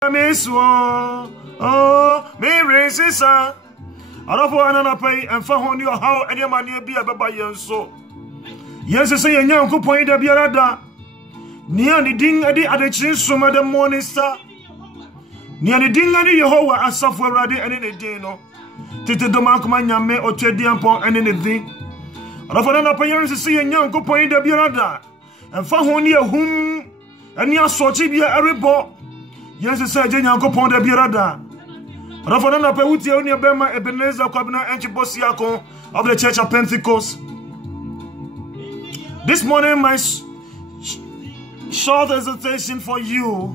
Oh, me races are. I don't want to pay and found your how any money be a baba so. Yes, I say a young point of Yarada. Near the ding at the other chin, some of the morning star. Near the ding at the Yehovah as software ready and any day no. Tite Domakman Yame or Chedian Pong and anything. I don't want to pay to see a young point of Yarada and found your whom and your sortibia every ball. Yes, I said, Jenny, go pond the Birada. Rafanana Pewuti, only Bema, Ebenezer, Kwabna, and Chibosiako of the Church of Pentecost. This morning, my short exhortation for you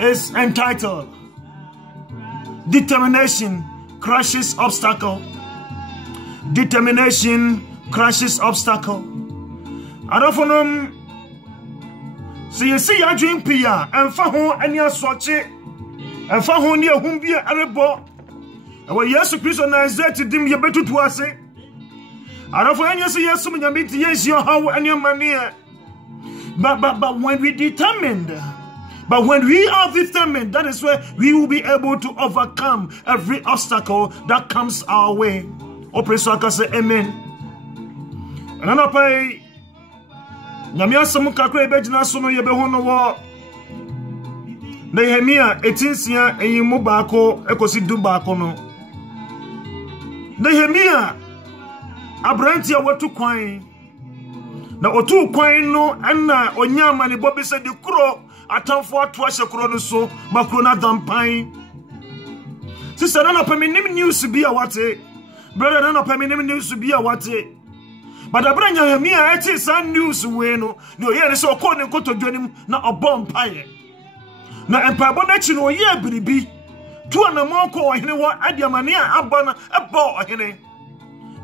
is entitled Determination Crushes Obstacle. Determination crushes obstacle. Arafonum. So you see your dream Pia and Faho and your Soche and Faho near whom be a rebo. And when yes, Christian is there to dim your better to us. I don't find you see yes, some your meeting, yes, your how and your money. But when we determined, but when we are determined, that is where we will be able to overcome every obstacle that comes our way. Open so I can say amen. And I pay. Nyamia samu kakra ebegina so no yebe ho no wo Nehemia etinsia eyimu baako ekosi du baako no Nehemia abranti a watu kwan na otu kwan no na onyama ne bobi se di kuro atamfo ato ahye kuro no so makuro na dampan Sister na peminim news bi a wate brother na peminim news bi a wate But the brand Nehemia eti san news we no ye so ko ne kotodwanim na obom paye na empabo na chi no ye biribi tu na moko ohene wa adiamane a abana ebo ohene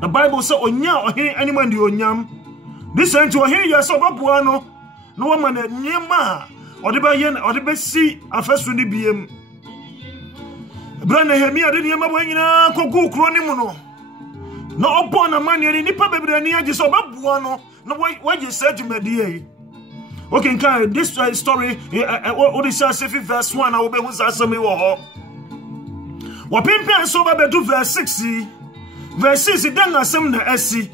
the Bible say onya ohene animal ndi onyam this enti ohene ye so baboa no no wa man nyema ode be si afesu ni biem brand Nehemia de nyema bo nyina kogu kro ni mu no No upon a man, any nipa baby, and you just no. No, what you said to me, okay, kind this story, what is verse 1? I will be with us. What Pimpa so about verse 60, verse 6, it done as some SC.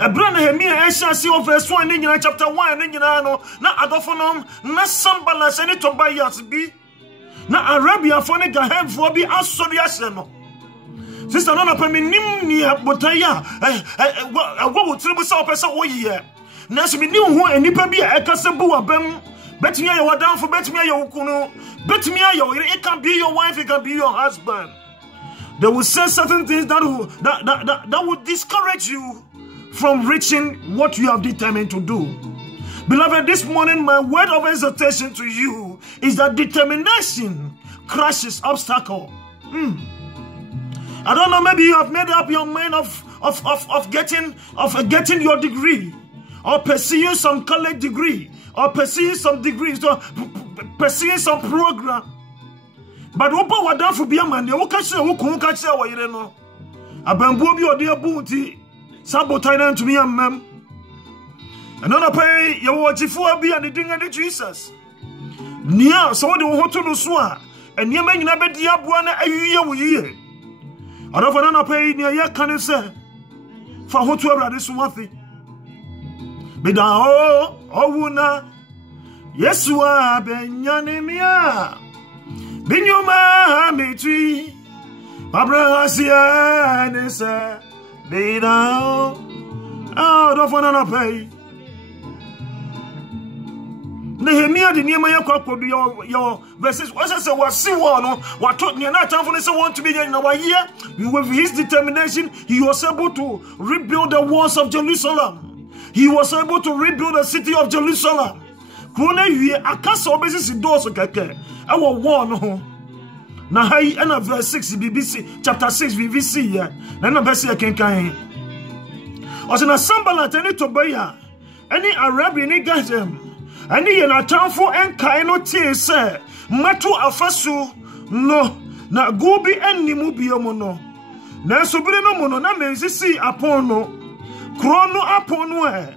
A brand Nehemia, see verse 1 in chapter 1, and not Adophonum, not some balance, any to buy us be. Not Arabia for a hand for be as so. Sister Nana Peminim near Botaya. What would triple saw person all year? Nash me knew who and Nipa be a Casabu Bem. Bet me you are down for bet me your kuno. Bet me it can be your wife, it can be your husband. They will say certain things that would discourage you from reaching what you have determined to do. Beloved, this morning my word of exhortation to you is that determination crushes obstacle. I don't know, maybe you have made up your mind of getting your degree, or pursuing some college degree, or pursuing some degrees, or pursuing some program. But what about that for be a man? You can't say what you know. I been bobi or dear booty, sabotage to me and ma'am. Another pay your watch for be and the thing and the Jesus. Nia, so what do you want to do? And you may never diabuana a year. I don't want to pay near your can say for whatever this one thing. But now, oh, yes, you are Benyanimia. Binyuma, me tree. Barbara Hasia, and say, be now. Oh, don't want to pay. Nehemia the Nehemiah kwakwodu your verses what say was see one what told me na time for say want to be in our year with his determination he was able to rebuild the walls of Jerusalem. He was able to rebuild the city of Jerusalem. Krona wie akasa obesi doors keke e wo wall no na hai na verse 6 BBC chapter 6 BBC here na verse here kenkan osina Sanballat any Tobiah any Arabian any Gajem and ye na tamfo enkai no tie se mato afasu no na gubi ennimu biomo no na sobire no mo no na mensisi apon no krono apon no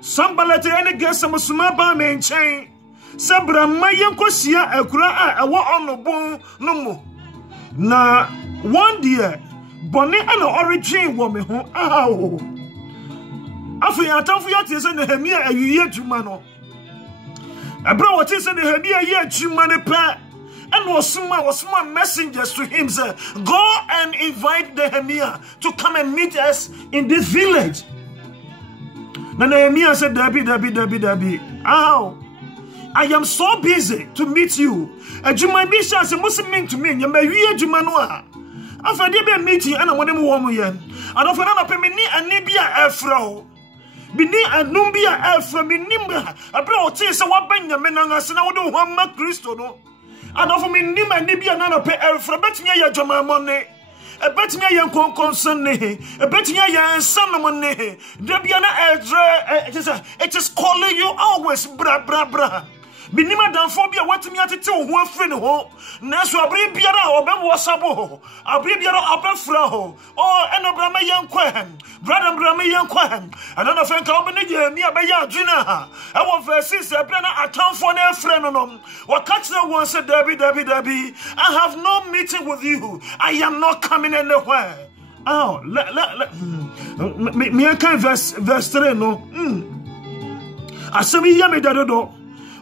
Sanballat any Gesem suma ba me nchen Sabra mayenkosia ekura a ewo onobon no mo. Na one day bone ana origin wo me ho awo. Afi atamfo yate se Nehemia ayiye dwuma no. Abra wote se Nehemia ye dwuma ne pa. And was messengers to him say, go and invite Nehemiah to come and meet us in this village. Now Nehemiah said, Dabi. Ow. I am so busy to meet you. And you might be sure it must mean to me. You may hear Jumanoa. After the meeting, and I want them warm again. And after that, I mini and Nibia Afro. Bini and Numbia Afro, Minimba. I brought this a Benjamin and I said, I don't want my Christo. No. And offer me Nima Nibia Nana pay Afro, bet me a Jama money. A bet me a young concern, a bet me a young son money. Debiana it is calling you always, bra. Binima dan phobia what me ati ho afre ne ho na so abre biara obem wasabo ho abre biara obefra ho oh enobra me yankwa brother bra me yankwa anana fen ka obene je mi abeya adwina ha e wo verses e bra na atamfo na afre no no catch the one say Dabi I have no meeting with you. I am not coming anywhere. Oh me can verse 3 no asemi ya me dadodo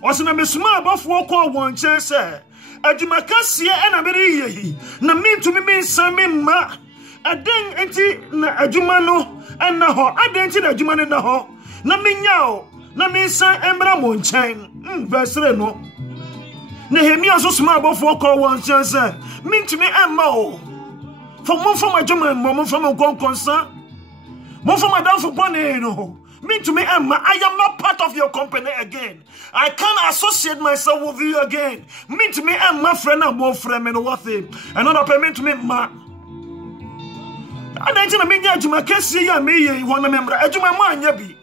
Osina mesuma abafo kwa wonche se adwumakasie na bere yehi na mintu me nsame ma aden enti na adwuma no na ho aden enti na adwuma no na ho na menyao na mensan embra mo nchen verse 3 no Nehemia so suma abafo kwa wonche se mintu me emma o for adwuma mo for konkonsa mo for madam for bone no to me, Emma, I am not part of your company again. I can't associate myself with you again. To me, Emma, friend, and more friend, and what thing. Another payment to me, ma. I didn't mean that you can't see me, one member. I do my mind, yabi.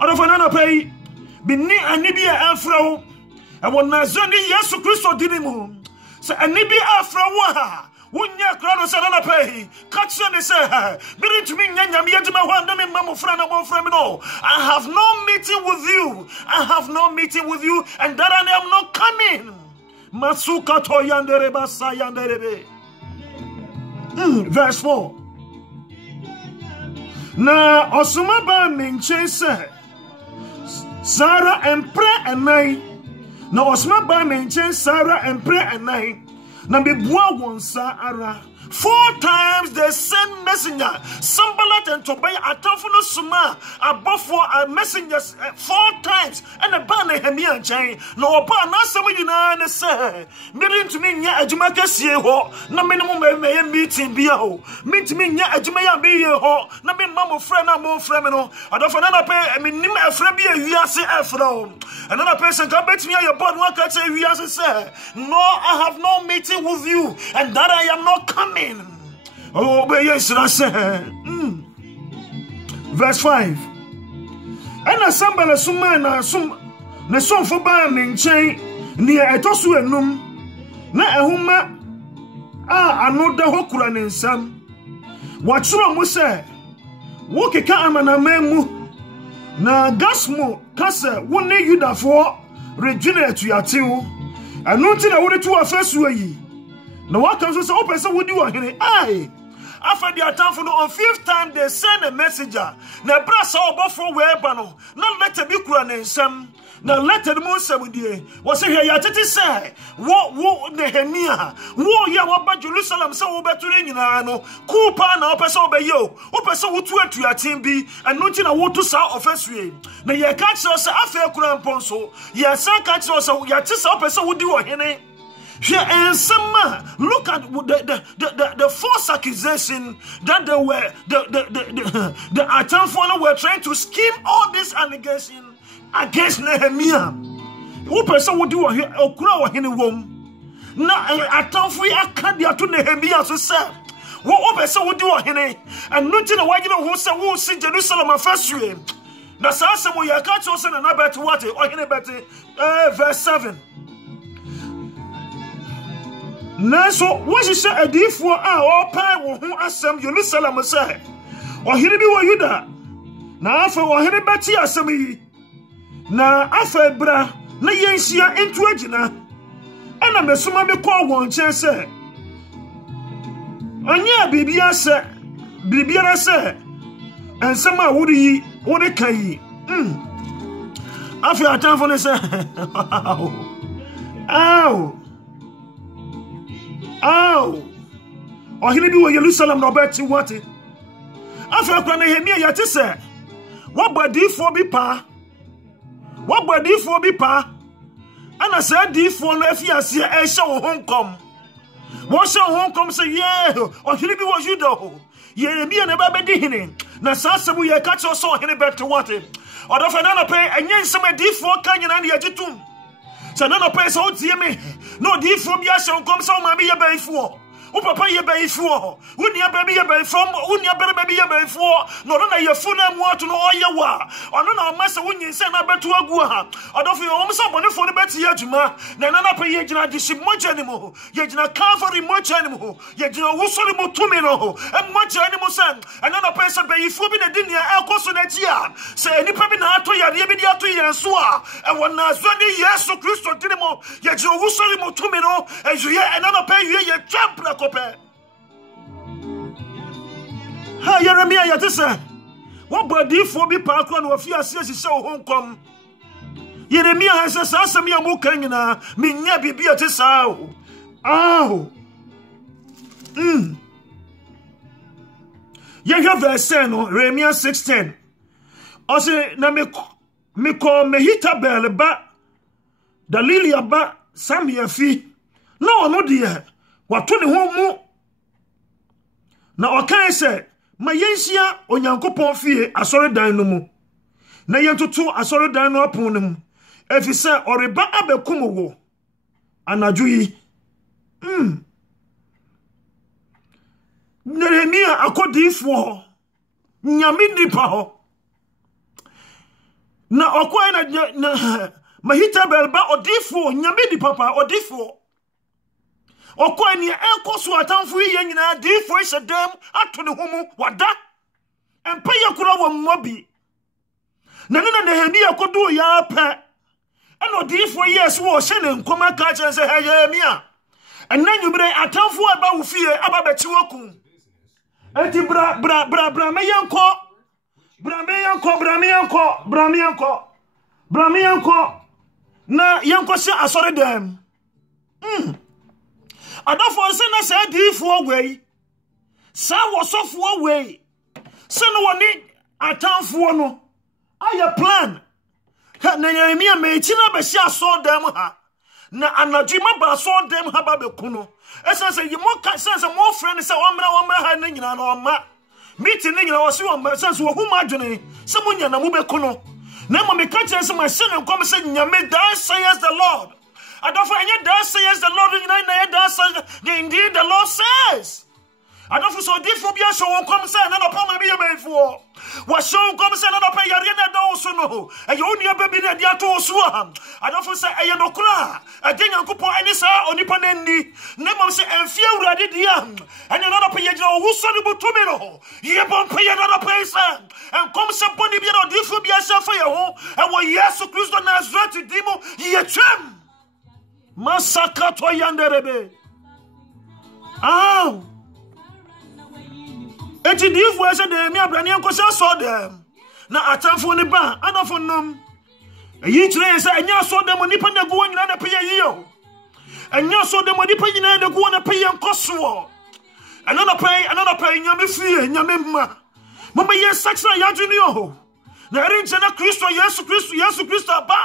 Out of another pay, be near Anibia Afro. I want Nazoni, yes, to Christo Dinimu. So Anibia Afro, Wunya crowd of Sadana pay. Catch and say, Birin to me, Yamiyama, Mamma friend, no. I have no meeting with you. I have no meeting with you, and that I am not coming. Masuka to Yandereba Sayanderebe. Verse 4. Na Osuma ba menche se Sarah and pray and night. Na Osuma ba menche Sarah and pray and night. Na be bua wonsa ara 4 times they send messenger Sambalat and Tobiah atafuno suma above messengers 4 times and a ban Nehemia chain no oba na somebody na say mirin to me nya adwuma kasie ho na minimum me meeting bia ho me to me nya adwuma ya be ho na me mama friend na mo friend no adofo na pay me nim afra bia wiase afra another person can bet me your board one can say wiase say no I have no meeting with you and that I am not coming. Oh, but yes, I say. Verse 5. And a sambala sumana sum the son for buying chain near a tosu enum na ehuma another hokura in some. What's wrong with say? Woke ka amana memu na gasmo kasa wone yuda for Regina to your two. And nothing I wanted to a first way. No one comes to say, oh, person, would you here? Aye. After the attack for on 5th time, they send a messenger. Na brasa obofo webano. Na let be kura some. Na let the Musa with you. Was here yatiti say. Wo Nehemia. Wo ya waba Jerusalem so better in ano. Kupa na person obey yo. O person who to your team be and nothing I want to saw offense way. Na ye catch us after kura ponso. Ye san catch us ya tisa person would do here. Here and some look at the false accusation that they were the Atamfona were trying to scheme all this allegation against Nehemia. Who person would do here or crow in a womb? Now Atamfui Akadia to Nehemia to say, what person would do here and nothing a white who said, who see Jerusalem first year. Now, some we are catch us and about what or in about verse 7. Nanso what she said adifo all pay wo ho asem Jerusalem say ohiri bi wo Yuda na afa wo hiri beti asem yi na afa bra na yenhia entu agina ana mesoma me call won chen se anya bibia se bibiara se ensema wuri kai afi atanfo ne se ohine bi wo Jerusalem no beti wati afi akwa Nehemia yate se wabadifo bi pa ana se adifo no afiase e hye wo honkom wo hye wo honkom se ye ohine bi wo Juda ho Yeremia ne ba bedi hene na sasabu ye ka cho so ohine beti wati odofa na pe enye nsem adifo ka nyina ne yagitum se na pe se otie me no adifo bi ahye honkom se o ma me ye baifo o papa ye baifo unia baby ye baifo unia baby ye baifo no na ye funa mu ato no oye wa ono na o masa wunyinse na betu agu ha odofi o msa bonefo ne beti ye djuma na pa ye gina diship moja ni mo ye gina Calvary moja ni mo ye gina wusori mo tumi no e moja ni mo san na pa se baifo bi na dinia ekoso na gia se enipa bi na ato yare bi di ato yenso a e wona zo ni Yesu Kristo dinimo ye gina wusori mo tumi no e juye na pa ye champ kope ha Yeremia yatese wo bodifo bi pa akro na ofi ase se wo honkom Yeremia ha se asem ya mu kan nyina menya bibia te sa Yehwa verse no Yeremia 6:10 ose na me ko Mehitabel ba Dalilia ba Samyafi na ono de wato ne ho mu na okan se ma yenhia onyankopon fie asoredan no mu na yentoto asoredan no apon no mu efise oreba abekum wo anadwo yi Nehemia akodifo nyame nipa ho na okwai na Mehitabel ba odifo nyame nipa pa odifo okwani enkoso atamfo ye nyina difo hyedam ato ne homu wada empa ye kura wo mmobi na Nehemia kodu ya pa eno difo yes wo hye ne nkoma ka chen se Yeremia enanyumre atamfo aba wo fie aba beti woku enti bra me yanko na yanko se asore dem adafo se na se difo wei sa wosofo wei se no woni atamfo no aya plan ha na Yeremia me chi na be hia so dem ha na anadwima ba so dem ha ba be kuno esense yimo ka sense mo friend se omra ha na nyina na oma meeting na nyina wo se wo sense wo huma adwene se mo nya na mo be kuno na mo me ka chense ma se ne kom se nyame that says the Lord. I don't find it does says the Lord indeed the Lord says. I don't feel so different. Be so come say another palm be before. Was so come say another pay arena also no. And you only baby na dia to so. I don't feel say I no kra. I think uncle any sa onipa nendi. Name say enfia urade dia. And another pay you who so the to me no. You bon pay another person. And come say boni be no different be so for you. And what Jesus Christ Nazareth dimo ye chem. Masaka to yanderebe. Eti difu ese de mi abrani enko se so dem. Na atamfo ni ba adofo nom. Eyi kire se enya so dem nipa na go nyina na peye yiyo. Enya so dem nipa nyina na go na peye enkoso. Another pay nyame fie nyame ma. Mama ye sakra ya dwuni ho. Na erinche na Yesu Kristo ba.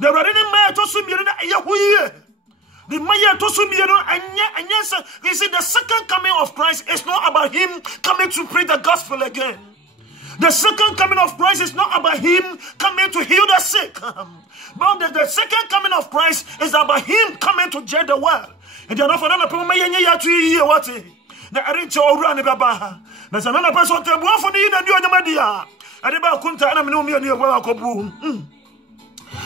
The Radin Maya to Sumiran Yahuye. The Maya to Sumiran and yes, you see, the second coming of Christ is not about him coming to preach the gospel again. The second coming of Christ is not about him coming to heal the sick. But the second coming of Christ is about him coming to judge the world. And you're not for another people, what? The Arincho Rani Baba. There's another person to work for the Media. And about Kunta and I'm near Wakobu.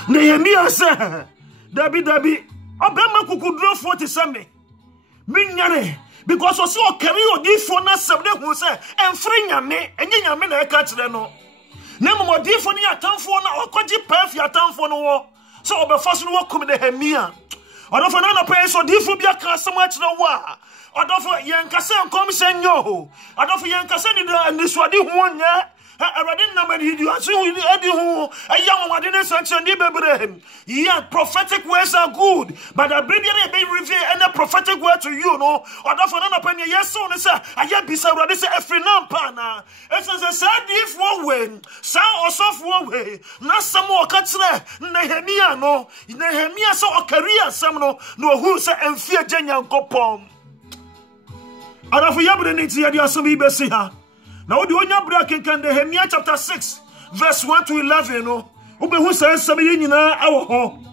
Nehemia said, Dabi, Obama could draw 47. Minyane, because I saw carry or different as somebody who said, and free me, and you mean I catch the no. Nemo different your town for now, or could you pay your town for no war? so obefast no wakum Nehemia odofo na no pay so difo bia ka asem a kire wa odofo yenkase nkom senyo odofo yenkase ni suade ho nya Eradin number you are so Eddie who a young one didn't sanction Ibrahim. Yeah, prophetic words are good, but I bring you reveal any prophetic word to you, no, or not for an opinion. Yes, so I yet be so ready to every nampana. It's a sad if one way, sound or soft one way, not some more cuts there. Nehemia, no, Nehemia saw a career, some no who say and fear Jenyan Copom. And if we have the needs here, there are some Ibesiha. Now, what do you know, breaking Nehemia chapter 6, verse 1 to 11? No, who says something in our home?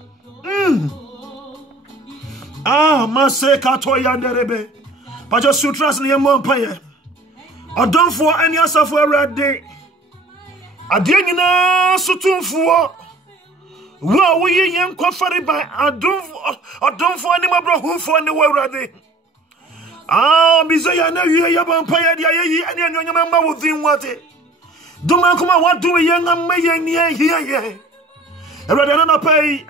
Maseka toya nderebe. But just sutras near Montpellier. I don't for any answer for a red day. I didn't know Sutun for. Well, we young quafari by I don't for any more who for any way ready. Bizaya na you ya vampire dia yi ani anyo member within what it. Don't come what do we young and me here. Another pay.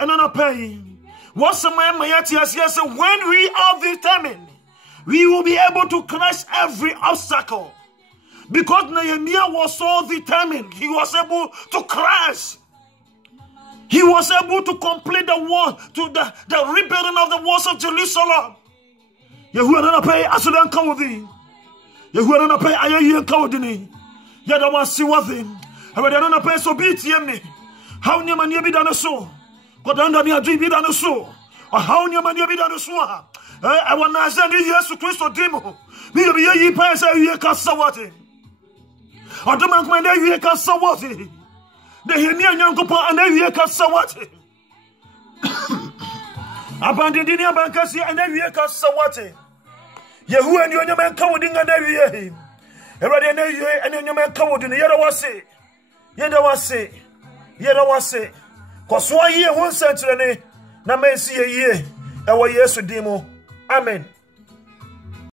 What's the man yes, when we are determined, we will be able to crush every obstacle. Because Nehemiah was so determined, he was able to crush. He was able to complete the wall, to the rebuilding of the walls of Jerusalem. Yahuwah na pay asudan kawdi. Yahuwah na pay ayayi kawdini. Yada wasi within. Awede na pay so beat yemi. How ni mani bi dane so. Kodanda ni adwi bi dane so. How ni mani bi dane so. I want to send Jesus Christ demo. Bi yi pay say yi ka sawati. Odoma kuma na yi ka sawati. De hemi anyankopa ana yi ka sawati. Abandini abankasi ana yi ka sawati. Yahuwah ni onyama kawudi ngana wiye. Erade na wiye ene onyama kawudi ne yeda wase. Koswa ye ho nsantrene na mensi ye ewo Yesu dimo. Amen.